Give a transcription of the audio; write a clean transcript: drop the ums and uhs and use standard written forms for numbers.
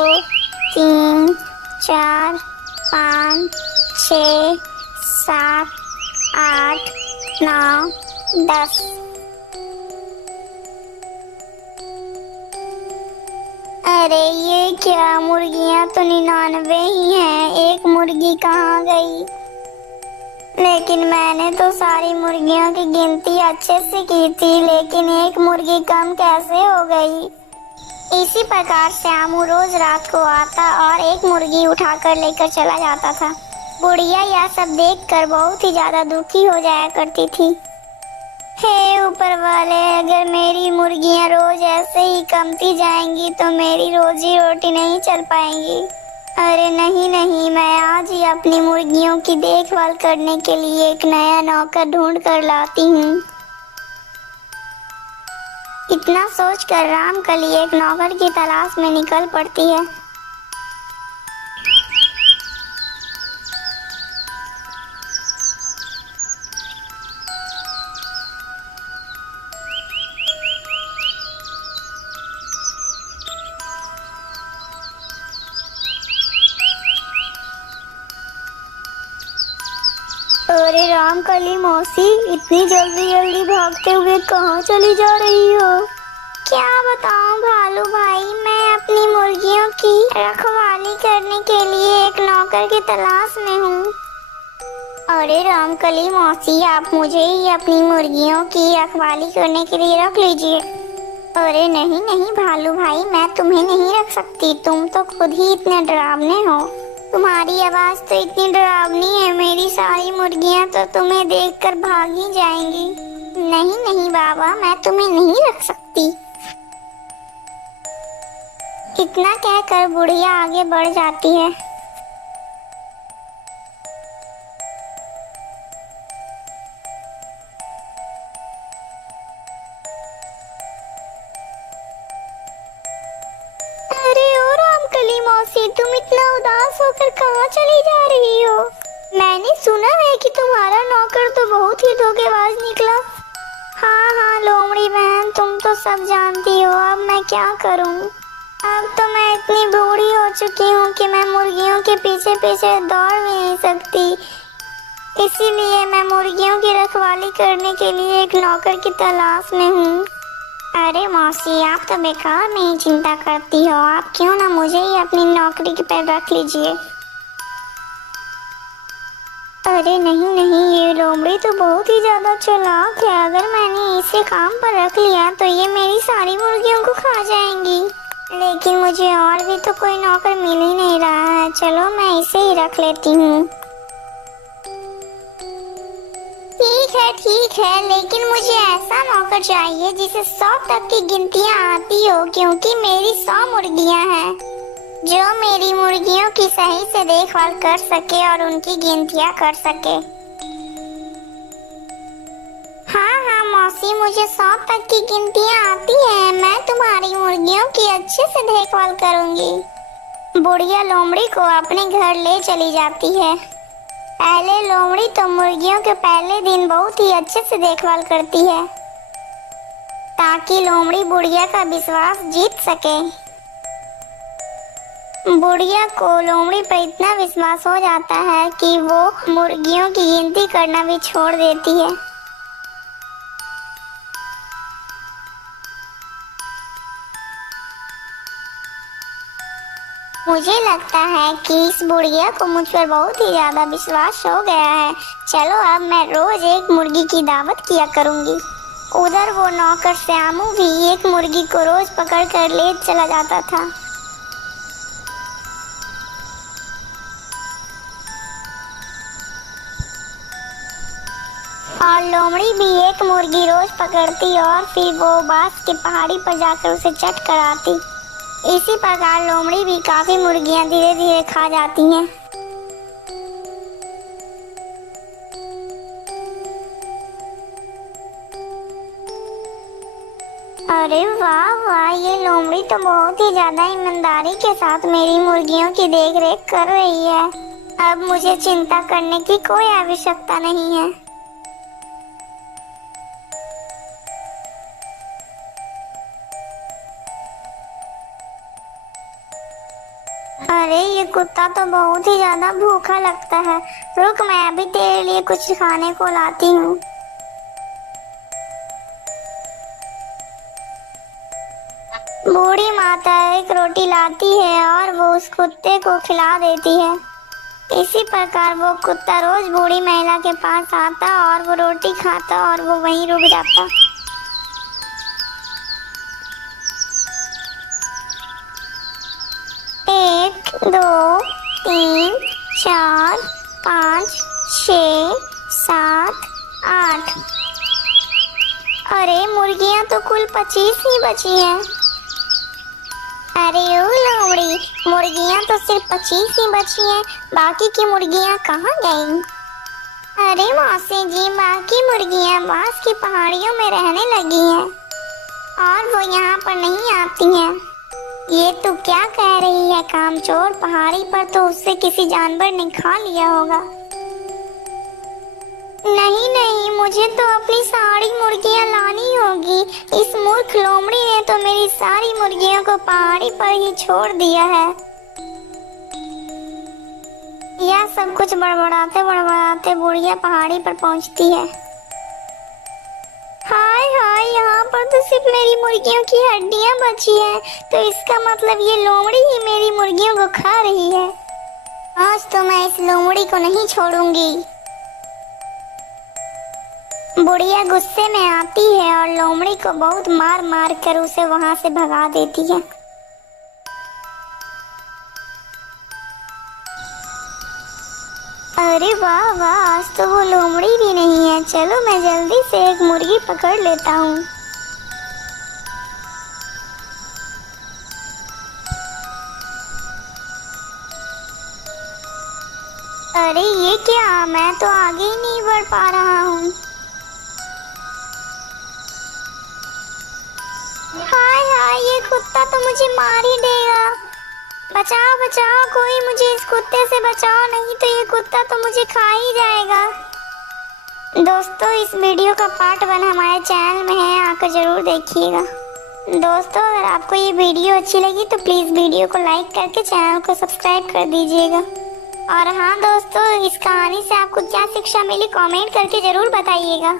3 4 5 6 7 8 9 10। अरे ये क्या, मुर्गियां तो 99 ही हैं, एक मुर्गी कहाँ गई? लेकिन मैंने तो सारी मुर्गियों की गिनती अच्छे से की थी, लेकिन एक मुर्गी कम कैसे हो गई? इसी प्रकार श्यामू रोज रात को आता और एक मुर्गी उठाकर लेकर चला जाता था। बुढ़िया यह सब देखकर बहुत ही ज्यादा दुखी हो जाया करती थी। हे ऊपर वाले, अगर मेरी मुर्गियां रोज ऐसे ही कमती जाएंगी तो मेरी रोजी रोटी नहीं चल पाएंगी। अरे नहीं नहीं, मैं आज ही अपनी मुर्गियों की देखभाल करने के लिए एक नया नौकर ढूंढ कर लाती हूँ। इतना सोचकर रामकली एक नौकर की तलाश में निकल पड़ती है। अरे रामकली मौसी, इतनी जल्दी जल्दी भागते हुए कहाँ चली जा रही हो? क्या बताऊं भालू भाई, मैं अपनी मुर्गियों की रखवाली करने के लिए एक नौकर की तलाश में हूँ। अरे रामकली मौसी, आप मुझे ही अपनी मुर्गियों की रखवाली करने के लिए रख लीजिए। अरे नहीं नहीं भालू भाई, मैं तुम्हें नहीं रख सकती, तुम तो खुद ही इतने डरावने हो। तुम्हारी आवाज तो इतनी डरावनी है, मेरी सारी मुर्गियां तो तुम्हें देखकर भाग ही जाएंगी। नहीं नहीं बाबा, मैं तुम्हें नहीं रख सकती। इतना कहकर बुढ़िया आगे बढ़ जाती है। अरे ओ रामकली मौसी, तुम इतना उदास होकर कहाँ चली जा रही हो? मैंने सुना है कि तुम्हारा नौकर तो बहुत ही धोखेबाज निकला। हाँ हाँ लोमड़ी बहन, तुम तो सब जानती हो, अब मैं क्या करूँ? अब तो मैं इतनी बूढ़ी हो चुकी हूँ कि मैं मुर्गियों के पीछे पीछे दौड़ भी नहीं सकती। इसीलिए मैं मुर्गियों की रखवाली करने के लिए एक नौकर की तलाश में हूँ। अरे मौसी, आप तो बेकार में ही चिंता करती हो, आप क्यों ना मुझे ही अपनी नौकरी के पर रख लीजिए। अरे नहीं नहीं, ये लोमड़ी तो बहुत ही ज्यादा चालाक है, अगर मैंने इसे काम पर रख लिया तो ये मेरी सारी मुर्गियों को खा जाएंगी। लेकिन मुझे और भी तो कोई नौकर मिल ही नहीं रहा है, चलो मैं इसे ही रख लेती हूँ। ठीक है, लेकिन मुझे ऐसा नौकर चाहिए जिसे 100 तक की गिनतियाँ आती हो, क्योंकि मेरी 100 मुर्गियाँ हैं। जो मेरी मुर्गियों की सही से देखभाल कर सके और उनकी गिनतियाँ कर सके। हाँ मौसी, मुझे 100 तक की गिनतियाँ आती हैं, मैं तुम्हारी मुर्गियों की अच्छे से देखभाल करूँगी। बुढ़िया लोमड़ी को अपने घर ले चली जाती है। पहले लोमड़ी तो मुर्गियों के पहले दिन बहुत ही अच्छे से देखभाल करती है, ताकि लोमड़ी बुढ़िया का विश्वास जीत सके। बुढ़िया को लोमड़ी पर इतना विश्वास हो जाता है कि वो मुर्गियों की गिनती करना भी छोड़ देती है। मुझे लगता है कि इस बुढ़िया को मुझ पर बहुत ही ज्यादा विश्वास हो गया है। चलो अब मैं रोज एक मुर्गी की दावत किया करूंगी। उधर वो नौकर श्यामू भी एक मुर्गी को रोज पकड़ कर ले चला जाता था। और लोमड़ी भी एक मुर्गी रोज पकड़ती और फिर वो बांस की पहाड़ी पर जाकर उसे चट कर आती। इसी प्रकार लोमड़ी भी काफी मुर्गियां धीरे धीरे खा जाती हैं। अरे वाह वाह, ये लोमड़ी तो बहुत ही ज्यादा ईमानदारी के साथ मेरी मुर्गियों की देखरेख कर रही है। अब मुझे चिंता करने की कोई आवश्यकता नहीं है। अरे ये कुत्ता तो बहुत ही ज्यादा भूखा लगता है। रुक, मैं अभी तेरे लिए कुछ खाने को लाती हूँ। बूढ़ी माता एक रोटी लाती है और वो उस कुत्ते को खिला देती है। इसी प्रकार वो कुत्ता रोज बूढ़ी महिला के पास आता और वो रोटी खाता और वो वहीं रुक जाता। एक, दो, तीन, चार, 5, 6, 7, 8। अरे मुर्गियां तो कुल 25 ही बची हैं। अरे ओ लोमड़ी, मुर्गियां तो सिर्फ 25 ही बची हैं, बाकी की मुर्गियां कहाँ गईं? अरे मौसी जी, बाकी मुर्गियां बांस की पहाड़ियों में रहने लगी हैं और वो यहाँ पर नहीं आती हैं। ये तू क्या कह रही है कामचोर? पहाड़ी पर तो उससे किसी जानवर ने खा लिया होगा। नहीं नहीं, मुझे तो अपनी सारी मुर्गियां लानी होगी। इस मूर्ख लोमड़ी ने तो मेरी सारी मुर्गियों को पहाड़ी पर ही छोड़ दिया है। यह सब कुछ बड़बड़ाते बड़बड़ाते बुढ़िया पहाड़ी पर पहुंचती है। हाय हाय, यहाँ पर तो सिर्फ मेरी मुर्गियों की हड्डियां बची हैं, तो इसका मतलब ये लोमड़ी ही मेरी मुर्गियों को खा रही है। आज तो मैं इस लोमड़ी को नहीं छोड़ूंगी। बुढ़िया गुस्से में आती है और लोमड़ी को बहुत मार मार कर उसे वहां से भगा देती है। अरे वाह वाह, आज तो वो लोमड़ी भी नहीं है। चलो मैं जल्दी से एक मुर्गी पकड़ लेता हूँ। अरे ये क्या, मैं तो आगे ही नहीं बढ़ पा रहा हूँ। हाय हाय, ये कुत्ता तो मुझे मार ही देगा। बचाओ बचाओ, कोई मुझे इस कुत्ते से बचाओ, नहीं तो ये कुत्ता तो मुझे खा ही जाएगा। दोस्तों, इस वीडियो का पार्ट 1 हमारे चैनल में है, आकर जरूर देखिएगा। दोस्तों, अगर आपको ये वीडियो अच्छी लगी तो प्लीज़ वीडियो को लाइक करके चैनल को सब्सक्राइब कर दीजिएगा। और हाँ दोस्तों, इस कहानी से आपको क्या शिक्षा मिली कमेंट करके ज़रूर बताइएगा।